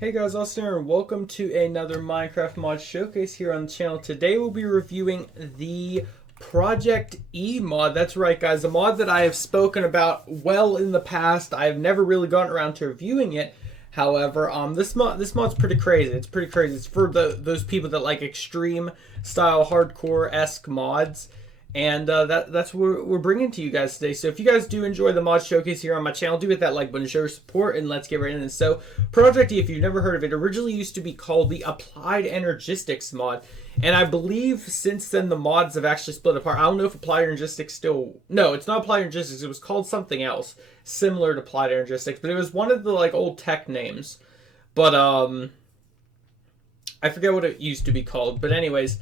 Hey guys, Austin here, and welcome to another Minecraft mod showcase here on the channel. Today we'll be reviewing the Project E mod. That's right guys, a mod that I have spoken about well in the past. I have never really gotten around to reviewing it. However, this mod's pretty crazy. It's pretty crazy. It's for those people that like extreme style hardcore-esque mods. And that's what we're bringing to you guys today. So if you guys do enjoy the mod showcase here on my channel, do hit that like button, show your support, and let's get right into this. So Project E, if you've never heard of it, originally used to be called the Applied Energistics mod. And I believe since then the mods have actually split apart. I don't know if Applied Energistics still... No, it's not Applied Energistics. It was called something else similar to Applied Energistics. But it was one of the like old tech names. But I forget what it used to be called. But anyways...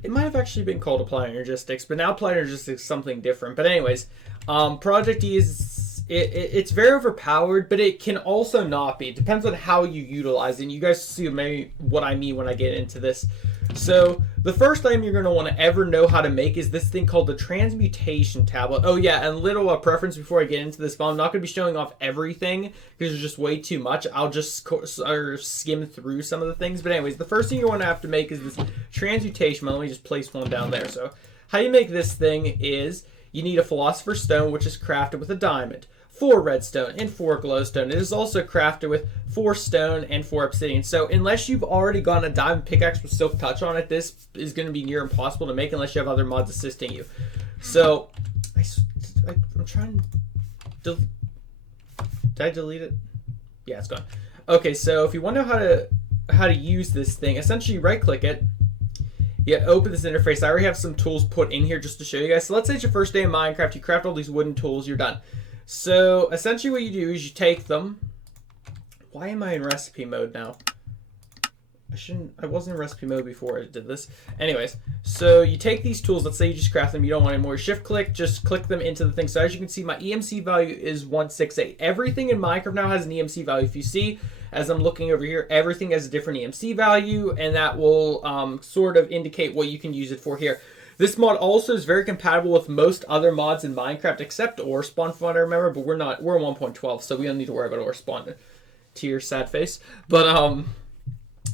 It might have actually been called Applied Energistics, but now Applied Energistics is something different. But anyways, Project E is it's very overpowered, but it can also not be. It depends on how you utilize it. And you guys see maybe what I mean when I get into this. So the first item you're going to want to ever know how to make is this thing called the Transmutation Tablet. Oh yeah, and little preference before I get into this, but I'm not going to be showing off everything because there's just way too much. I'll just skim through some of the things. But anyways, the first thing you're going to have to make is this Transmutation. Let me just place one down there. So how you make this thing is you need a Philosopher's Stone, which is crafted with a diamond, 4 redstone, and 4 glowstone. It is also crafted with 4 stone and 4 obsidian. So unless you've already gotten a diamond pickaxe with silk touch on it, this is going to be near impossible to make unless you have other mods assisting you. So I'm trying to... Did I delete it? Yeah, it's gone. Okay, so if you want to know how to use this thing, essentially right click it. You open this interface. I already have some tools put in here just to show you guys. So let's say it's your first day in Minecraft. You craft all these wooden tools. You're done. So essentially what you do is you take them. Why am I in recipe mode now? I wasn't in recipe mode before I did this. Anyways, so you take these tools. Let's say you just craft them. You don't want any more. Shift click, just click them into the thing. So as you can see, my EMC value is 168. Everything in Minecraft now has an EMC value. If you see, as I'm looking over here, everything has a different EMC value, and that will sort of indicate what you can use it for here. This mod also is very compatible with most other mods in Minecraft except ore spawn from what I remember, but we're 1.12, so we don't need to worry about ore spawn to your sad face. But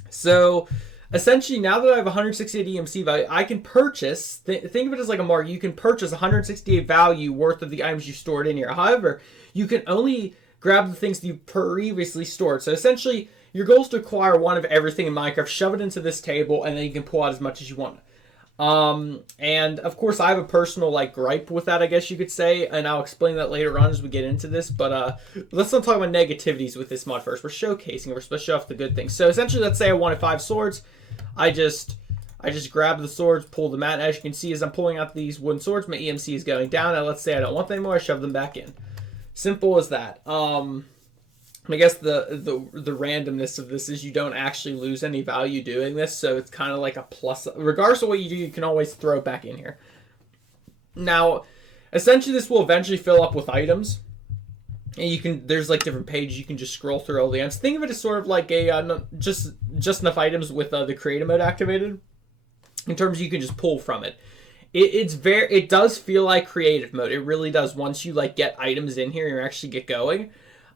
so essentially now that I have 168 EMC value, I can purchase, think of it as like a mark, you can purchase 168 value worth of the items you stored in here. However, you can only grab the things that you previously stored. So essentially your goal is to acquire one of everything in Minecraft, shove it into this table, and then you can pull out as much as you want. And of course I have a personal like gripe with that, I guess you could say, and I'll explain that later on as we get into this. But let's not talk about negativities with this mod first. We're showcasing, we're supposed to show off the good things. So essentially, let's say I wanted 5 swords. I just grab the swords, pull them out, and as you can see, as I'm pulling out these wooden swords, my EMC is going down. Now let's say I don't want them anymore, I shove them back in. Simple as that. I guess the randomness of this is you don't actually lose any value doing this, so it's kind of like a plus. Regardless of what you do, you can always throw it back in here. Now, essentially, this will eventually fill up with items, and you can. There's like different pages you can just scroll through all the items. Think of it as sort of like a just enough items with the creative mode activated. In terms, you can just pull from it. It does feel like creative mode. It really does. Once you like get items in here, you actually get going.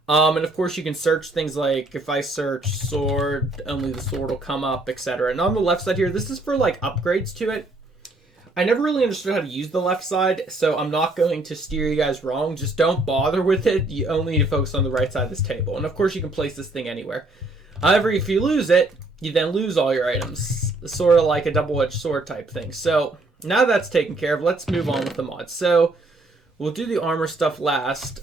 And of course you can search things like, if I search sword, only the sword will come up, etc. And on the left side here, this is for like upgrades to it. I never really understood how to use the left side, so I'm not going to steer you guys wrong. Just don't bother with it. You only need to focus on the right side of this table. And of course you can place this thing anywhere. However, if you lose it, you then lose all your items. Sort of like a double-edged sword type thing. So now that's taken care of, let's move on with the mod. So we'll do the armor stuff last.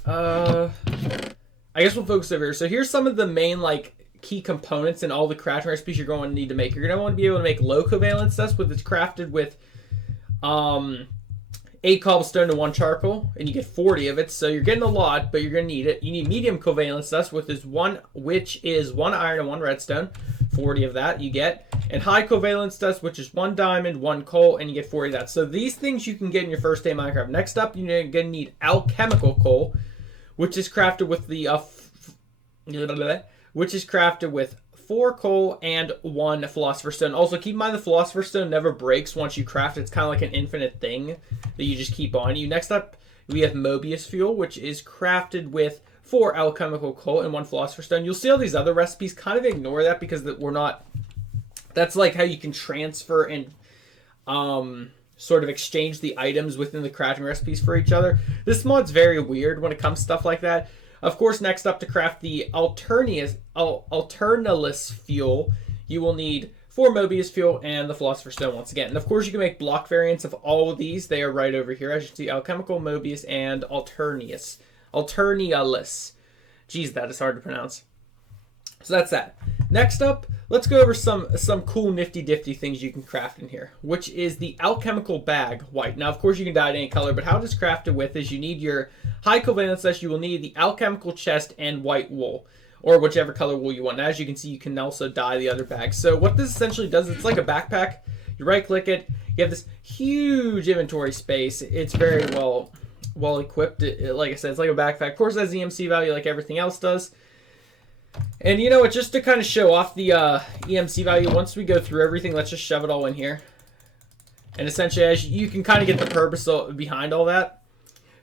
I guess we'll focus over here. So here's some of the main like key components in all the crafting recipes you're going to need to make. You're going to want to be able to make low covalence dust, which is crafted with 8 cobblestone to 1 charcoal, and you get 40 of it. So you're getting a lot, but you're going to need it. You need medium covalence dust, which is 1 iron and 1 redstone. 40 of that you get. And high covalence dust, which is 1 diamond, 1 coal, and you get 40 of that. So these things you can get in your first day of Minecraft. Next up, you're going to need alchemical coal, which is crafted with the 4 coal and 1 philosopher's stone. Also, keep in mind the philosopher's stone never breaks once you craft it. It's kind of like an infinite thing that you just keep on you. Next up, we have Mobius fuel, which is crafted with 4 Alchemical Coal, and 1 Philosopher's Stone. You'll see all these other recipes. Kind of ignore that because we're not... That's like how you can transfer and sort of exchange the items within the crafting recipes for each other. This mod's very weird when it comes to stuff like that. Of course, next up, to craft the Alternalist fuel, you will need 4 Mobius fuel and the Philosopher's Stone once again. And of course, you can make block variants of all of these. They are right over here. As you can see, Alchemical, Mobius, and Alternius. Alternialus. Jeez, that is hard to pronounce. So that's that. Next up, let's go over some cool nifty-difty things you can craft in here, which is the Alchemical Bag White. Now, of course, you can dye it any color, but how it is crafted with is you need your high covalence, you will need the Alchemical Chest and white wool, or whichever color wool you want. Now, as you can see, you can also dye the other bags. So what this essentially does, it's like a backpack. You right-click it. You have this huge inventory space. It's very well equipped. Like I said, it's like a backpack. Of course, it has the EMC value like everything else does. And you know what, just to kind of show off the EMC value, once we go through everything, let's just shove it all in here. And essentially, as you can kind of get the purpose behind all that.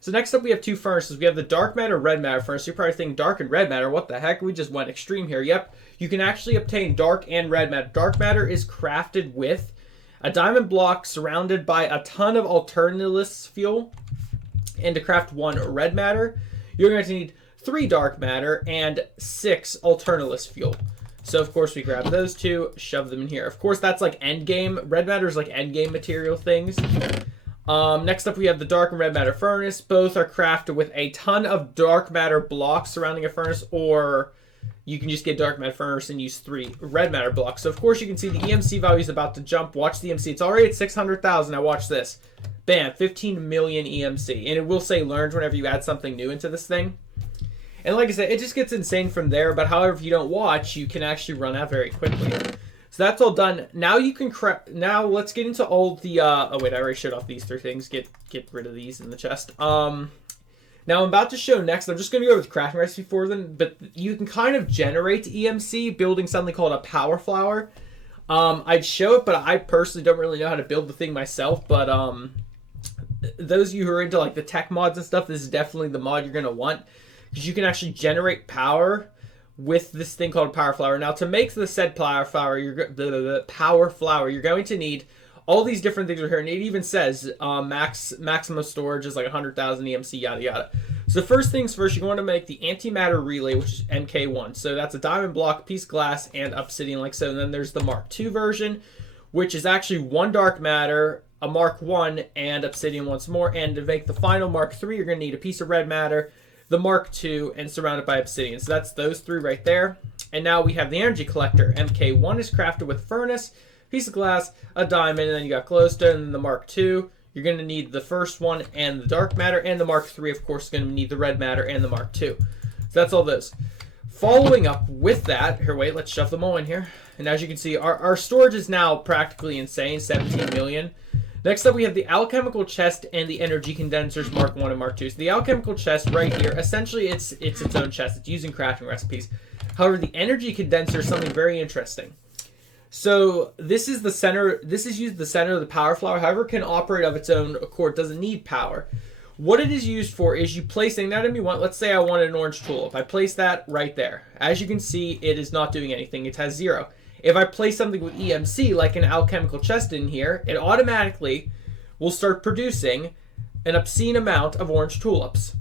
So next up, we have 2 furnaces. We have the dark matter, red matter furnace. You're probably thinking dark and red matter. What the heck? We just went extreme here. Yep, you can actually obtain dark and red matter. Dark matter is crafted with a diamond block surrounded by a ton of Alternalist fuel. And to craft 1 red matter, you're going to need 3 dark matter and 6 Alternalist fuel. So of course we grab those 2, shove them in here. Of course that's like end game. Red matter is like end game material things. Next up we have the dark and red matter furnace. Both are crafted with a ton of dark matter blocks surrounding a furnace, or you can just get dark matter furnace and use 3 red matter blocks. So of course you can see the EMC value is about to jump. Watch the EMC. It's already at 600,000. Now watch this. Bam, 15 million EMC. And it will say learned whenever you add something new into this thing. And like I said, it just gets insane from there. But however, if you don't watch, you can actually run out very quickly. So that's all done. Now you can now let's get into all the oh wait, I already showed off these 3 things. Get rid of these in the chest. Now I'm about to show next. I'm just going to go over the crafting recipe for them, but you can kind of generate EMC building something called a power flower. I'd show it, but I personally don't really know how to build the thing myself. But those of you who are into like the tech mods and stuff, this is definitely the mod you're going to want, because you can actually generate power with this thing called power flower. Now, to make the said power flower, you're going to need all these different things right here, and it even says maximum storage is like 100,000 EMC, yada yada. So first things first, you're going to make the Antimatter Relay, which is MK1. So that's a diamond block, piece of glass, and obsidian like so. And then there's the Mark II version, which is actually 1 dark matter, a Mark 1, and obsidian once more. And to make the final Mark 3, you're going to need a piece of red matter, the Mark II, and surrounded by obsidian. So that's those 3 right there. And now we have the energy collector. MK1 is crafted with furnace, piece of glass, a diamond, and then you got glowstone, and then the Mark II. You're going to need the first one and the dark matter, and the Mark III, of course, is going to need the red matter and the Mark II. So that's all those. Following up with that, here, wait, let's shove them all in here. And as you can see, our storage is now practically insane, 17 million. Next up, we have the Alchemical Chest and the Energy Condensers Mark 1 and Mark 2. So the Alchemical Chest right here, essentially it's its own chest. It's using crafting recipes. However, the Energy Condenser is something very interesting. So this is the center. This is used the center of the power flower. However, it can operate of its own accord. Doesn't need power. What it is used for is you placing that in. Let's say I wanted an orange tulip. I place that right there. As you can see, it is not doing anything. It has 0. If I place something with EMC, like an Alchemical Chest in here, it automatically will start producing an obscene amount of orange tulips.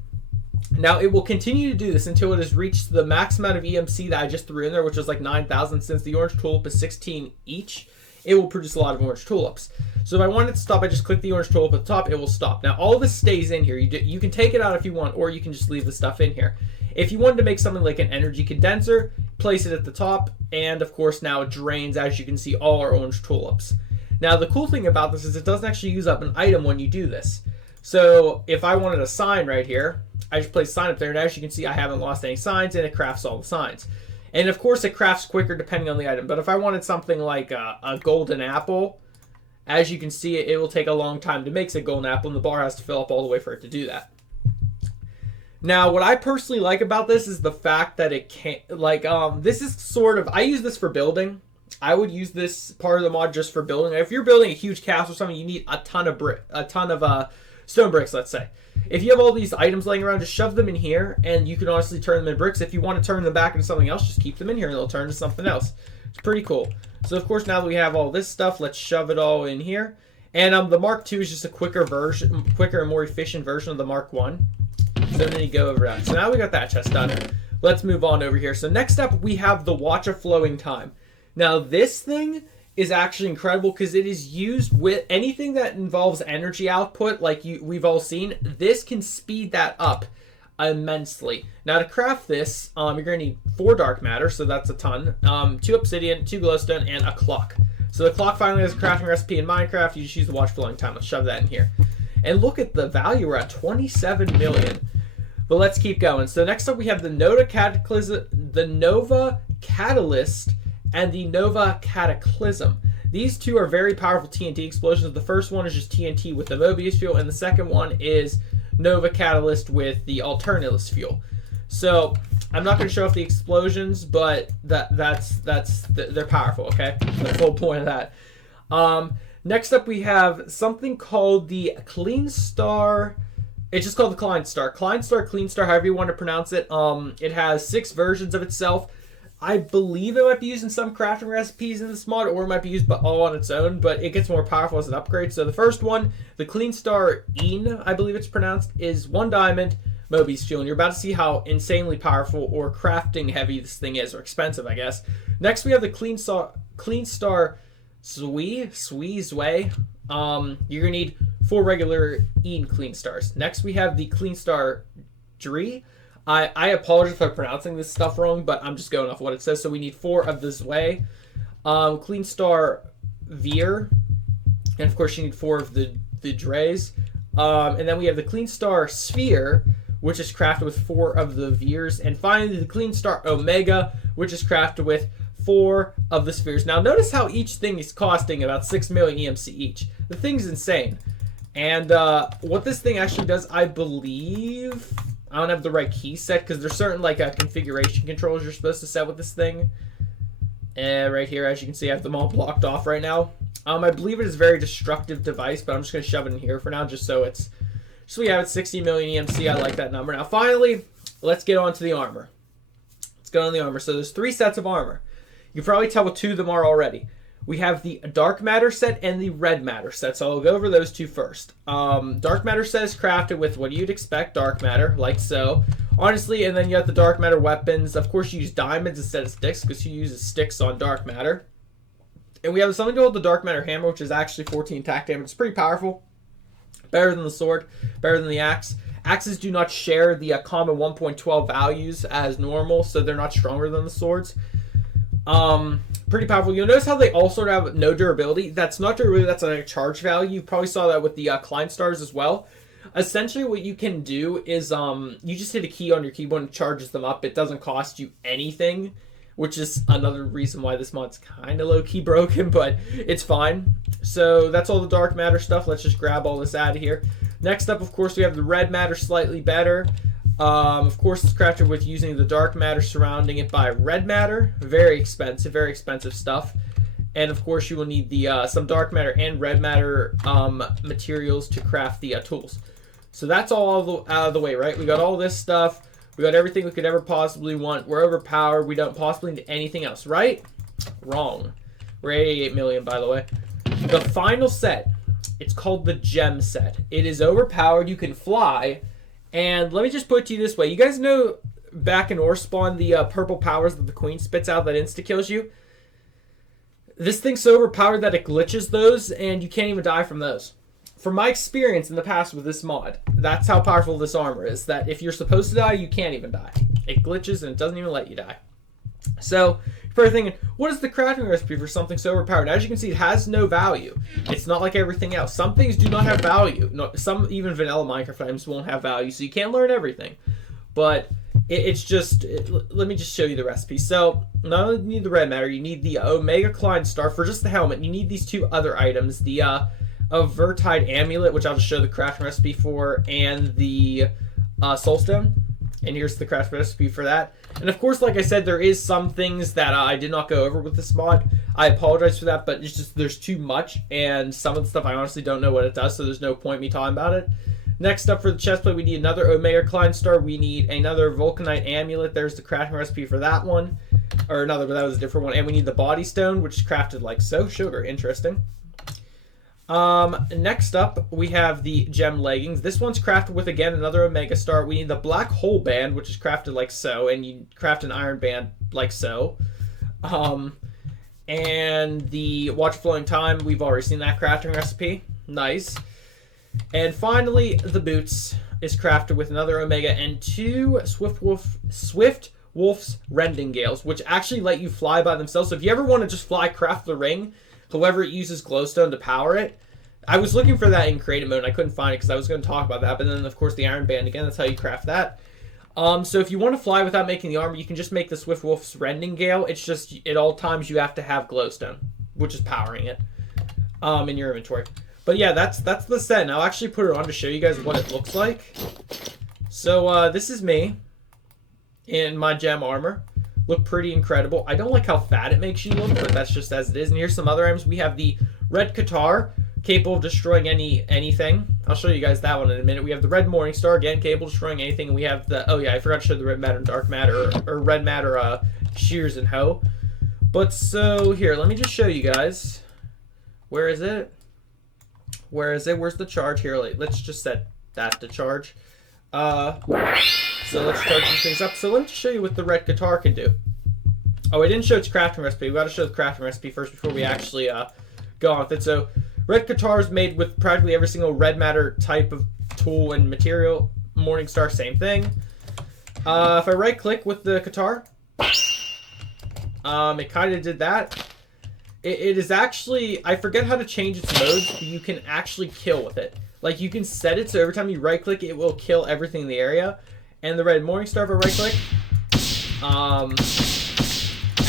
Now, it will continue to do this until it has reached the max amount of EMC that I just threw in there, which was like 9,000. Since the orange tulip is 16 each, it will produce a lot of orange tulips. So if I want it to stop, I just click the orange tulip at the top, it will stop. Now, all this stays in here. You can take it out if you want, or you can just leave the stuff in here. If you wanted to make something like an energy condenser, place it at the top, and of course now it drains, as you can see, all our orange tulips. Now, the cool thing about this is it doesn't actually use up an item when you do this. So if I wanted a sign right here, I just place a sign up there, and as you can see, I haven't lost any signs, and it crafts all the signs. And of course, it crafts quicker depending on the item. But if I wanted something like a golden apple, as you can see, it will take a long time to make a golden apple, and the bar has to fill up all the way for it to do that. Now, what I personally like about this is the fact that it can't, this is sort of, I use this for building. I would use this part of the mod just for building. If you're building a huge castle or something, you need a ton of stone bricks, let's say. If you have all these items laying around, just shove them in here, and you can honestly turn them into bricks. If you want to turn them back into something else, just keep them in here, and they'll turn to something else. It's pretty cool. So, of course, now that we have all this stuff, let's shove it all in here. And the Mark II is just a quicker and more efficient version of the Mark I. So then you go over that. So now we got that chest done. Let's move on over here. So next up, we have the Watch of Flowing Time. Now, this thing is actually incredible because it is used with anything that involves energy output, like we've all seen. This can speed that up immensely. Now, to craft this, you're going to need 4 dark matter, so that's a ton, 2 obsidian, 2 glowstone, and a clock. So the clock finally has a crafting recipe in Minecraft. You just use the Watch Flowing Time. Let's shove that in here. And look at the value. We're at 27 million. But let's keep going. So next up, we have the Nova Catalyst and the Nova Cataclysm. These two are very powerful TNT explosions. The first one is just TNT with the Mobius fuel, and the second one is Nova Catalyst with the Alternatist fuel. So I'm not going to show off the explosions, but they're powerful. Okay, that's the whole point of that. Next up, we have something called the Clean Star. It's just called the Clean Star, Clean Star, however you want to pronounce it. It has 6 versions of itself. I believe it might be used in some crafting recipes in this mod, or it might be used all on its own, but it gets more powerful as an upgrade. So the first one, the Clean Star Een, I believe it's pronounced, is 1 diamond, Mobius fuel. And you're about to see how insanely powerful or crafting heavy this thing is, or expensive, I guess. Next, we have the Clean Star Zway. You're going to need 4 regular Een Clean Stars. Next, we have the Clean Star Dree. I apologize if I'm pronouncing this stuff wrong, but I'm just going off what it says. So we need 4 of this way. Clean Star Veer. And of course you need 4 of the Dreys. And then we have the Clean Star Sphere, which is crafted with 4 of the Veers. And finally the Clean Star Omega, which is crafted with 4 of the spheres. Now notice how each thing is costing about 6 million EMC each. The thing's insane. And what this thing actually does, I believe... I don't have the right key set because there's certain configuration controls you're supposed to set with this thing. And right here, as you can see, I have them all blocked off right now. I believe it is a very destructive device, but I'm just going to shove it in here for now just so we have it 60 million EMC. I like that number. Now, finally, let's get on to the armor. Let's go on the armor. So there's 3 sets of armor. You can probably tell what 2 of them are already. We have the dark matter set and the red matter set, so I'll go over those 2 first. Dark matter set is crafted with what you'd expect, dark matter, like so. Honestly, and then you have the dark matter weapons. Of course, you use diamonds instead of sticks because you use sticks on dark matter. And we have something called the dark matter hammer, which is actually 14 attack damage. It's pretty powerful. Better than the sword, better than the axe. Axes do not share the common 1.12 values as normal, so they're not stronger than the swords. Pretty powerful. You'll notice how they all sort of have no durability. That's not durability, that's a charge value. You probably saw that with the Klein Stars as well. Essentially what you can do is you just hit a key on your keyboard and it charges them up. It doesn't cost you anything, which is another reason why this mod's kind of low-key broken, but it's fine. So that's all the dark matter stuff. Let's just grab all this out of here. Next up, of course, we have the red matter, slightly better. Of course, it's crafted with using the dark matter surrounding it by red matter. Very expensive stuff. And of course, you will need the some dark matter and red matter materials to craft the tools. So that's all out of the way, right? We got all this stuff. We got everything we could ever possibly want. We're overpowered. We don't possibly need anything else, right? Wrong. We're 88 million, by the way. The final set, it's called the gem set. It is overpowered. You can fly. And let me just put it to you this way. You guys know back in Orspawn, the purple powers that the queen spits out that insta-kills you? This thing's so overpowered that it glitches those, and you can't even die from those. From my experience in the past with this mod, that's how powerful this armor is, that if you're supposed to die, you can't even die. It glitches, and it doesn't even let you die. So, you're probably thinking, what is the crafting recipe for something so overpowered? As you can see, it has no value. It's not like everything else. Some things do not have value. No, some even vanilla Minecraft items won't have value, so you can't learn everything. But let me just show you the recipe. So, not only do you need the red matter, you need the Omega Klein Star for just the helmet. You need these 2 other items, the Avertide Amulet, which I'll just show the crafting recipe for, and the Soulstone. And here's the craft recipe for that. And of course, like I said, there is some things that I did not go over with this mod. I apologize for that, but it's just there's too much, and some of the stuff I honestly don't know what it does, so there's no point me talking about it. Next up for the chestplate, we need another Omega Klein Star. We need another Vulcanite Amulet. There's the crafting recipe for that one. Or another, but that was a different one. And we need the Body Stone, which is crafted like so. Sugar, interesting. Next up, we have the Gem Leggings. This one's crafted with, again, another Omega Star. We need the Black Hole Band, which is crafted like so. And you craft an Iron Band like so. And the Watch Flowing Time, we've already seen that crafting recipe. Nice. And finally, the boots is crafted with another Omega and 2 Swift Wolf's Rending Gales, which actually let you fly by themselves. So if you ever want to just fly, craft the ring. However, it uses glowstone to power it. I was looking for that in creative mode, and I couldn't find it because I was going to talk about that. But then, of course, the Iron Band, again, that's how you craft that. So if you want to fly without making the armor, you can just make the Swift Wolf's Rending Gale. It's just, at all times, you have to have glowstone, which is powering it in your inventory. But yeah, that's the set, and I'll actually put it on to show you guys what it looks like. So this is me in my gem armor. Look pretty incredible. I don't like how fat it makes you look, but that's just as it is. And here's some other items. We have the Red Catar, capable of destroying anything. I'll show you guys that one in a minute. We have the Red Morningstar, again, capable of destroying anything. And we have the, oh yeah, I forgot to show the Red Matter, Dark Matter, or Red Matter Shears and Hoe. But so, here, let me just show you guys. Where is it? Where is it? Where's the charge? Here, let's just set that to charge. So let's charge these things up. So let me just show you what the Red Guitar can do. Oh, I didn't show its crafting recipe. We got to show the crafting recipe first before we actually go on with it. So Red Guitar is made with practically every single red matter type of tool and material. Morningstar, same thing. If I right click with the guitar, it kind of did that. It is actually, I forget how to change its modes, but you can actually kill with it. Like, you can set it so every time you right-click, it will kill everything in the area. And the Red Morningstar, if I right-click,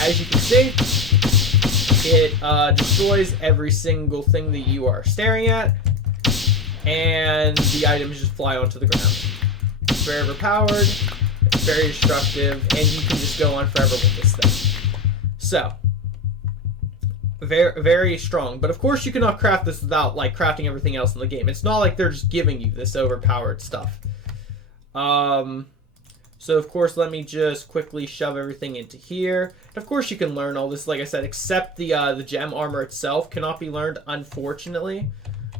as you can see, it destroys every single thing that you are staring at, and the items just fly onto the ground. It's very overpowered, it's very destructive, and you can just go on forever with this thing. So, very, very strong. But of course you cannot craft this without like crafting everything else in the game. It's not like they're just giving you this overpowered stuff. So of course, let me just quickly shove everything into here. And of course you can learn all this, like I said, except the gem armor itself cannot be learned, unfortunately.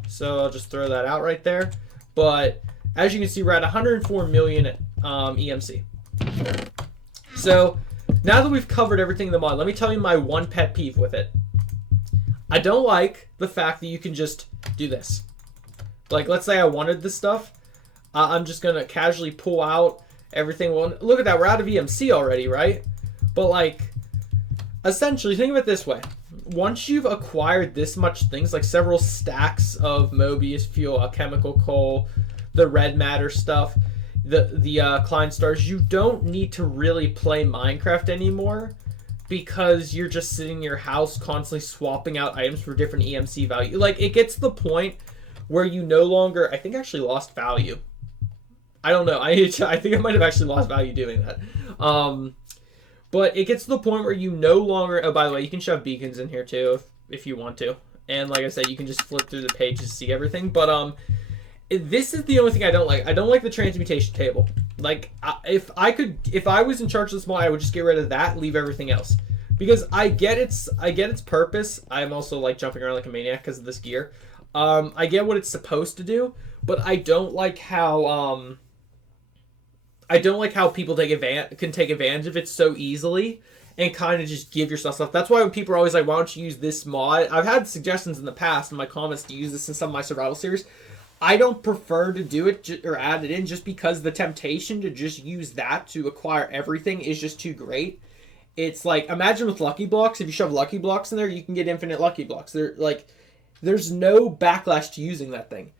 So I'll just throw that out right there. But as you can see, we're at 104 million EMC. So now that we've covered everything in the mod, let me tell you my one pet peeve with it. I don't like the fact that you can just do this. Like, let's say I wanted this stuff. I'm just going to casually pull out everything. Well, look at that. We're out of EMC already, right? But, like, essentially, think of it this way. Once you've acquired this much things, like several stacks of Mobius fuel, Alchemical Coal, the red matter stuff, the Klein stars, you don't need to really play Minecraft anymore. Because you're just sitting in your house constantly swapping out items for different EMC value. Like, it gets to the point where you no longer... I think I actually lost value. I don't know. I think I might have actually lost value doing that. But it gets to the point where you no longer... Oh, by the way, you can shove beacons in here too if you want to. And like I said, you can just flip through the pages to see everything. But this is the only thing I don't like. I don't like the transmutation table. Like, if I was in charge of this mod, I would just get rid of that, leave everything else. Because I get its purpose. I'm also like jumping around like a maniac because of this gear. I get what it's supposed to do, but I don't like how people can take advantage of it so easily and kind of just give yourself stuff. That's why when people are always like, why don't you use this mod? I've had suggestions in the past in my comments to use this in some of my survival series. I don't prefer to do it or add it in just because the temptation to just use that to acquire everything is just too great. It's like, imagine with Lucky Blocks, if you shove Lucky Blocks in there, you can get infinite Lucky Blocks. There's no backlash to using that thing.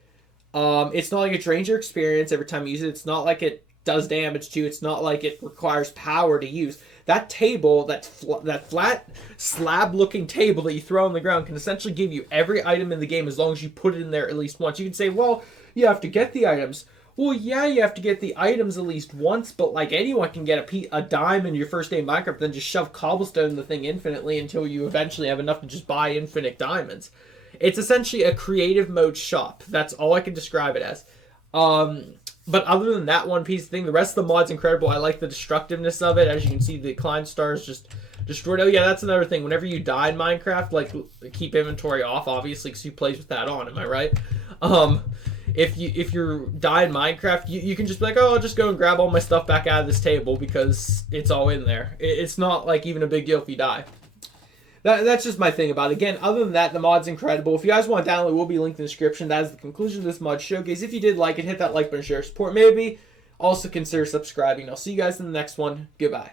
It's not like it drains your experience every time you use it. It's not like it does damage to you. It's not like it requires power to use. That table, that flat slab-looking table that you throw on the ground can essentially give you every item in the game as long as you put it in there at least once. You can say, well, you have to get the items. Well, yeah, you have to get the items at least once, but like anyone can get a dime in your first day of Minecraft, then just shove cobblestone in the thing infinitely until you eventually have enough to just buy infinite diamonds. It's essentially a creative mode shop. That's all I can describe it as. But other than that one piece thing, the rest of the mod's incredible. I like the destructiveness of it. As you can see, the Klein stars just destroyed. Oh yeah, that's another thing. Whenever you die in Minecraft, like, keep inventory off, obviously, because you plays with that on. Am I right? If you die in Minecraft, you can just be like, oh, I'll just go and grab all my stuff back out of this table because it's all in there. It's not like even a big deal if you die. That's just my thing about it. Again, other than that, the mod's incredible. If you guys want to download, it will be linked in the description. That is the conclusion of this mod showcase. If you did like it, hit that like button, share, support, maybe. Also consider subscribing. I'll see you guys in the next one. Goodbye.